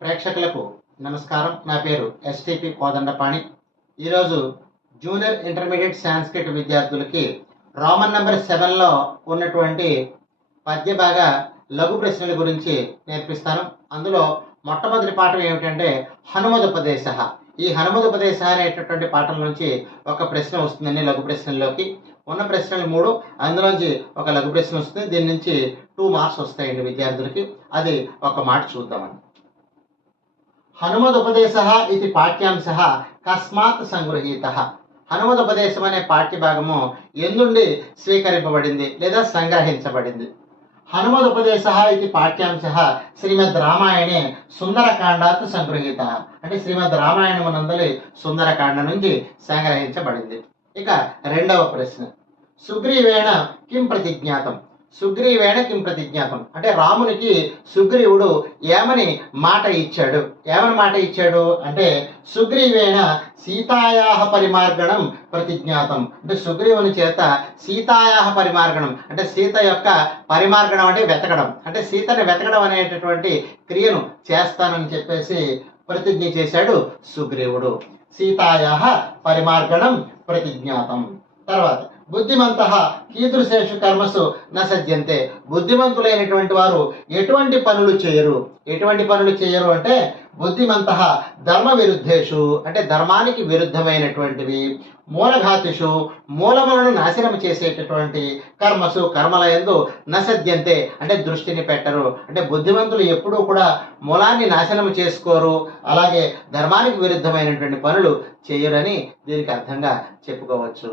ప్రేక్షకులకు నమస్కారం. నా పేరు ఎస్టిపి కోదండపాణి. ఈరోజు జూనియర్ ఇంటర్మీడియట్ సాంస్క్రిట్ విద్యార్థులకి రోమన్ నెంబర్ 7లో ఉన్నటువంటి పద్యభాగ లఘు ప్రశ్నల గురించి నేర్పిస్తాను. అందులో మొట్టమొదటి పాఠం ఏమిటంటే హనుమదుపదేశ. ఈ హనుమదుపదేశ అనేటటువంటి పాఠం నుంచి ఒక ప్రశ్న వస్తుందండి. లఘు ప్రశ్నల్లోకి ఉన్న ప్రశ్నలు 3, అందులోంచి ఒక లఘు ప్రశ్న వస్తుంది. దీని నుంచి 2 మార్క్స్ వస్తాయండి విద్యార్థులకి. అది ఒక మాట చూద్దామండి. హనుమదుపదేశ ఇది పాఠ్యాంశ కస్మాత్ సంగృహీత. హనుమదుపదేశం అనే పాఠ్యభాగము ఎందుండి స్వీకరింపబడింది లేదా సంగ్రహించబడింది? హనుమదుపదేశ ఇది పాఠ్యాంశ శ్రీమద్ రామాయణే సుందరకాండాత్ సంగృహీత. అంటే శ్రీమద్ రామాయణమునందలి సుందరకాండ నుంచి సంగ్రహించబడింది. ఇక రెండవ ప్రశ్న, సుగ్రీవేణ కిం ప్రతిజ్ఞాతం. సుగ్రీవేణ కిం ప్రతిజ్ఞాతం అంటే రామునికి సుగ్రీవుడు ఏమని మాట ఇచ్చాడు? ఏమని మాట ఇచ్చాడు అంటే సుగ్రీవేణ సీతాయాహ పరిమార్గణం ప్రతిజ్ఞాతం. అంటే సుగ్రీవుని చేత సీతాయాహ పరిమార్గణం అంటే సీత యొక్క పరిమార్గణం అంటే వెతకడం, అంటే సీతని వెతకడం అనేటటువంటి క్రియను చేస్తానని చెప్పేసి ప్రతిజ్ఞ చేశాడు సుగ్రీవుడు. సీతాయాహ పరిమార్గణం ప్రతిజ్ఞాతం. తర్వాత బుద్ధిమంత కీదృశేషు కర్మసు న సజ్జంతే. బుద్ధిమంతులైనటువంటి వారు ఎటువంటి పనులు చేయరు? ఎటువంటి పనులు చేయరు అంటే బుద్ధిమంత ధర్మ విరుద్ధేషు అంటే ధర్మానికి విరుద్ధమైనటువంటివి, మూలఘాతిషు మూలములను నాశనం చేసేటటువంటి కర్మసు కర్మల యందు నసజ్జంతే అంటే దృష్టిని పెట్టరు. అంటే బుద్ధిమంతులు ఎప్పుడూ కూడా మూలాన్ని నాశనం చేసుకోరు, అలాగే ధర్మానికి విరుద్ధమైనటువంటి పనులు చేయరని దీనికి అర్థంగా చెప్పుకోవచ్చు.